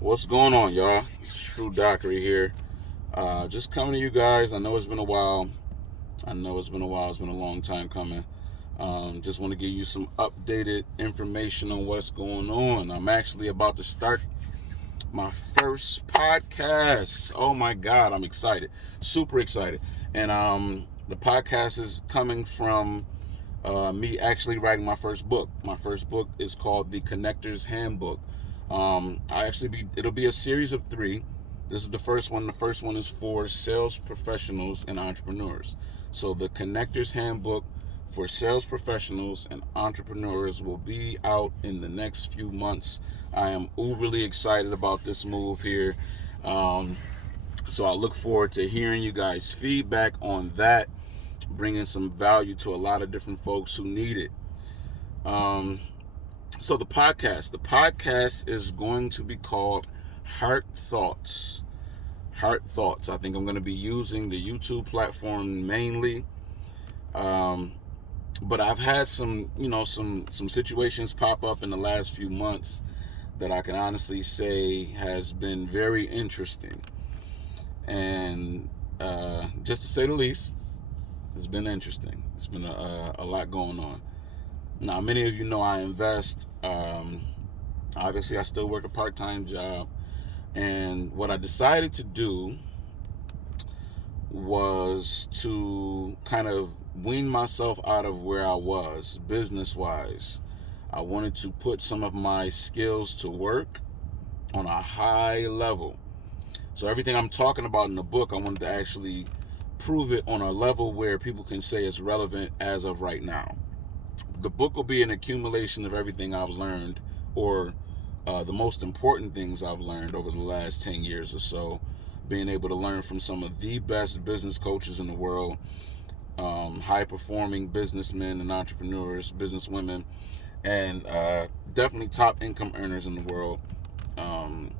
What's going on, y'all? It's True Dockery here. Just coming to you guys. I know it's been a while. I know it's been a while. It's been a long time coming. Just want to give you some updated information on what's going on. I'm actually about to start my first podcast. Oh my God, I'm excited. Super excited. And the podcast is coming from me actually writing my first book. My first book is called The Connector's Handbook. It'll be a series of three. This is the first one. The first one is for sales professionals and entrepreneurs. So the Connector's Handbook for sales professionals and entrepreneurs will be out in the next few months. I am overly excited about this move here. Um, so I look forward to hearing you guys' feedback on that, bringing some value to a lot of different folks who need it. Um, so the podcast is going to be called Heart Thoughts. Heart Thoughts. I think I'm going to be using the YouTube platform mainly. Um, but I've had some situations pop up in the last few months that I can honestly say has been very interesting, and just to say the least, it's been interesting. It's been a lot going on. Now, many of you know I invest. Obviously, I still work a part-time job, and what I decided to do was to kind of wean myself out of where I was business-wise. I wanted to put some of my skills to work on a high level. So everything I'm talking about in the book, I wanted to actually prove it on a level where people can say it's relevant as of right now. The book will be an accumulation of everything I've learned, or the most important things I've learned over the last 10 years or so, being able to learn from some of the best business coaches in the world, high performing businessmen and entrepreneurs, businesswomen, and definitely top income earners in the world. Um,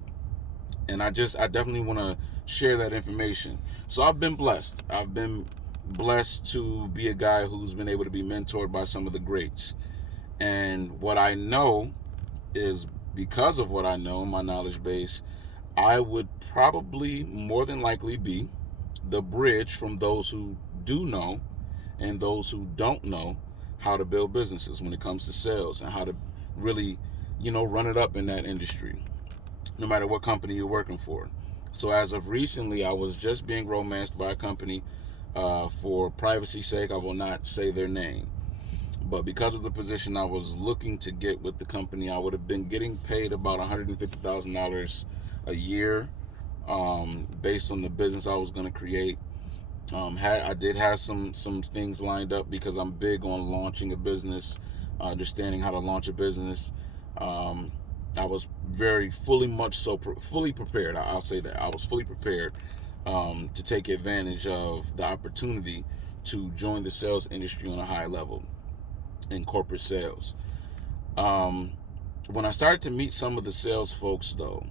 and I definitely want to share that information. So I've been blessed. I've been blessed to be a guy who's been able to be mentored by some of the greats. And what I know is, because of what I know, my knowledge base, I would probably more than likely be the bridge from those who do know and those who don't know how to build businesses when it comes to sales and how to really, run it up in that industry, no matter what company you're working for. So as of recently, I was just being romanced by a company. For privacy's sake, I will not say their name. But because of the position I was looking to get with the company, I would have been getting paid about $150,000 a year, based on the business I was going to create. I did have some things lined up because I'm big on launching a business, understanding how to launch a business. Um, I was fully prepared. I'll say that I was fully prepared, to take advantage of the opportunity to join the sales industry on a high level in corporate sales. Um, when I started to meet some of the sales folks, though,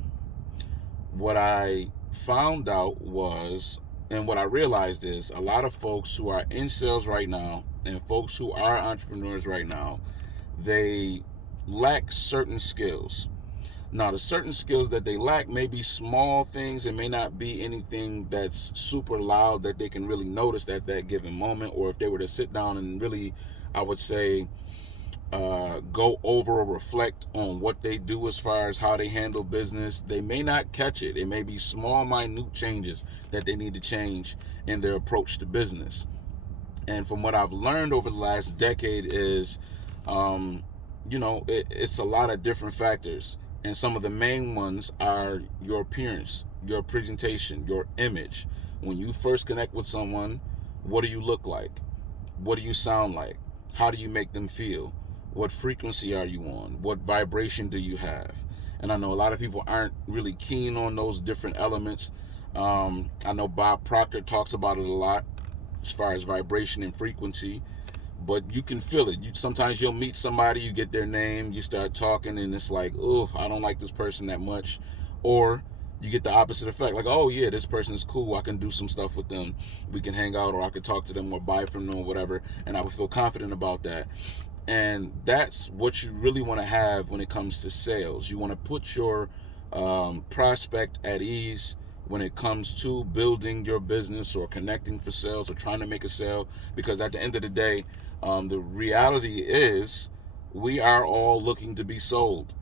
what I found out was, and what I realized is, a lot of folks who are in sales right now and folks who are entrepreneurs right now, they lack certain skills. Now, the certain skills that they lack may be small things. It may not be anything that's super loud that they can really notice at that given moment, or if they were to sit down and really, I would say, go over or reflect on what they do as far as how they handle business, they may not catch it. It may be small, minute changes that they need to change in their approach to business. And from what I've learned over the last decade is, um, it's a lot of different factors. And some of the main ones are your appearance, your presentation, your image. When you first connect with someone, what do you look like? What do you sound like? How do you make them feel? What frequency are you on? What vibration do you have? And I know a lot of people aren't really keen on those different elements. I know Bob Proctor talks about it a lot as far as vibration and frequency, but you can feel it. Sometimes you'll meet somebody, you get their name, you start talking, and it's like, oh, I don't like this person that much. Or you get the opposite effect, like, oh yeah, this person is cool, I can do some stuff with them, we can hang out, or I could talk to them or buy from them or whatever, and I would feel confident about that. And that's what you really want to have when it comes to sales. You want to put your prospect at ease when it comes to building your business or connecting for sales or trying to make a sale. Because at the end of the day, the reality is we are all looking to be sold.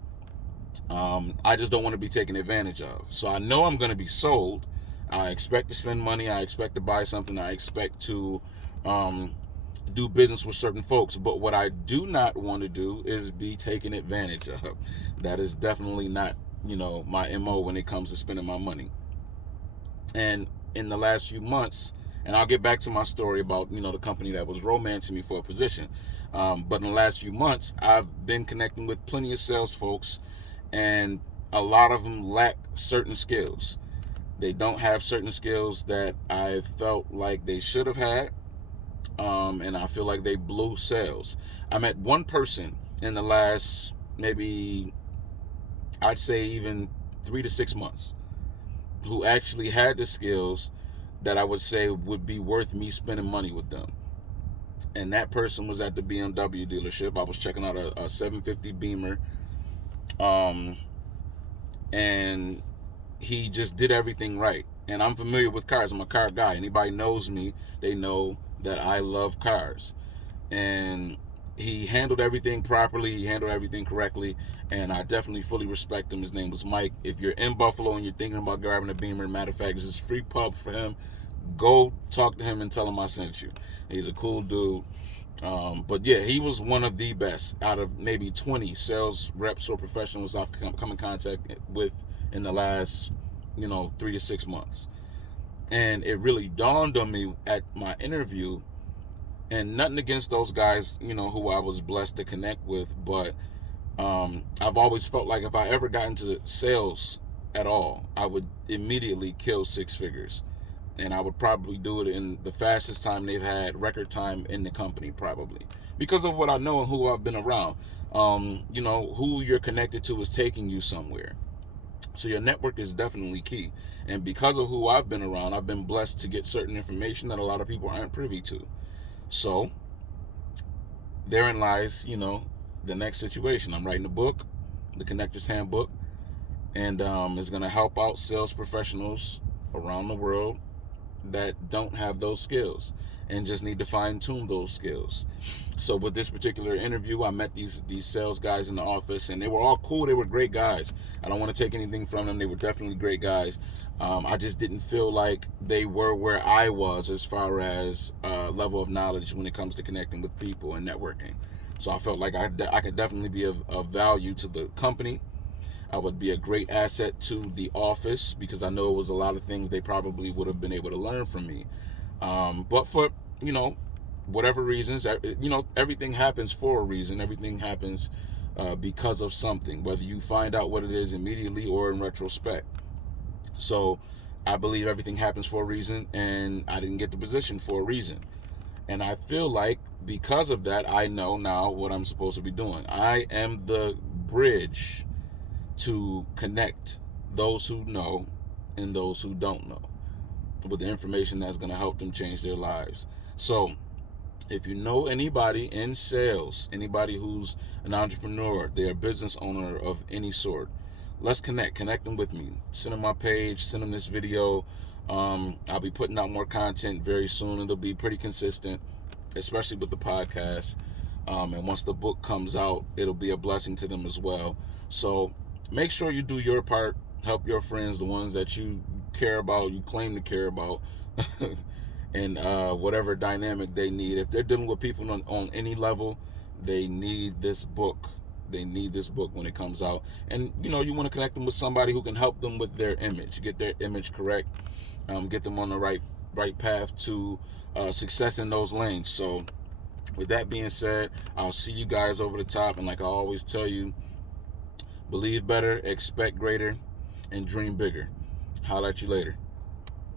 I just don't want to be taken advantage of. So I know I'm going to be sold. I expect to spend money. I expect to buy something. I expect to um, do business with certain folks. But what I do not want to do is be taken advantage of. That is definitely not, my MO when it comes to spending my money. And in the last few months, and I'll get back to my story about, the company that was romancing me for a position. But in the last few months, I've been connecting with plenty of sales folks, and a lot of them lack certain skills. They don't have certain skills that I felt like they should have had, and I feel like they blew sales. I met one person in the last, maybe, I'd say even 3 to 6 months, who actually had the skills that I would say would be worth me spending money with them. And that person was at the BMW dealership. I was checking out a 750 Beamer, um, and he just did everything right. And I'm familiar with cars. I'm a car guy. Anybody knows me, they know that I love cars. And he handled everything properly. He handled everything correctly. And I definitely fully respect him. His name was Mike. If you're in Buffalo and you're thinking about grabbing a Beamer, matter of fact, this is free pub for him. Go talk to him and tell him I sent you. He's a cool dude. But yeah, he was one of the best out of maybe 20 sales reps or professionals I've come in contact with in the last, 3 to 6 months. And it really dawned on me at my interview, and nothing against those guys, who I was blessed to connect with, but I've always felt like if I ever got into sales at all, I would immediately kill 6 figures. And I would probably do it in the fastest time they've had, record time in the company, probably. Because of what I know and who I've been around. Who you're connected to is taking you somewhere. So your network is definitely key. And because of who I've been around, I've been blessed to get certain information that a lot of people aren't privy to. So therein lies, the next situation. I'm writing a book, the Connector's Handbook, and it's going to help out sales professionals around the world that don't have those skills and just need to fine tune those skills. So with this particular interview, I met these sales guys in the office, and they were all cool. They were great guys. I don't want to take anything from them. They were definitely great guys. I just didn't feel like they were where I was as far as level of knowledge when it comes to connecting with people and networking. So I felt like I could definitely be of value to the company. I would be a great asset to the office because I know it was a lot of things they probably would have been able to learn from me. But for, whatever reasons, everything happens for a reason. Everything happens because of something, whether you find out what it is immediately or in retrospect. So I believe everything happens for a reason, and I didn't get the position for a reason. And I feel like because of that, I know now what I'm supposed to be doing. I am the bridge to connect those who know and those who don't know with the information that's going to help them change their lives. So if you know anybody in sales, anybody who's an entrepreneur, they're a business owner of any sort, let's connect them with me. Send them my page, send them this video. I'll be putting out more content very soon. It'll be pretty consistent, especially with the podcast. And once the book comes out, it'll be a blessing to them as well. So make sure you do your part. Help your friends, the ones that you care about, you claim to care about, and whatever dynamic they need. If they're dealing with people on any level, they need this book. They need this book when it comes out. And, you want to connect them with somebody who can help them with their image, get their image correct, get them on the right path to success in those lanes. So with that being said, I'll see you guys over the top. And like I always tell you, believe better, expect greater, and dream bigger. Holla at you later.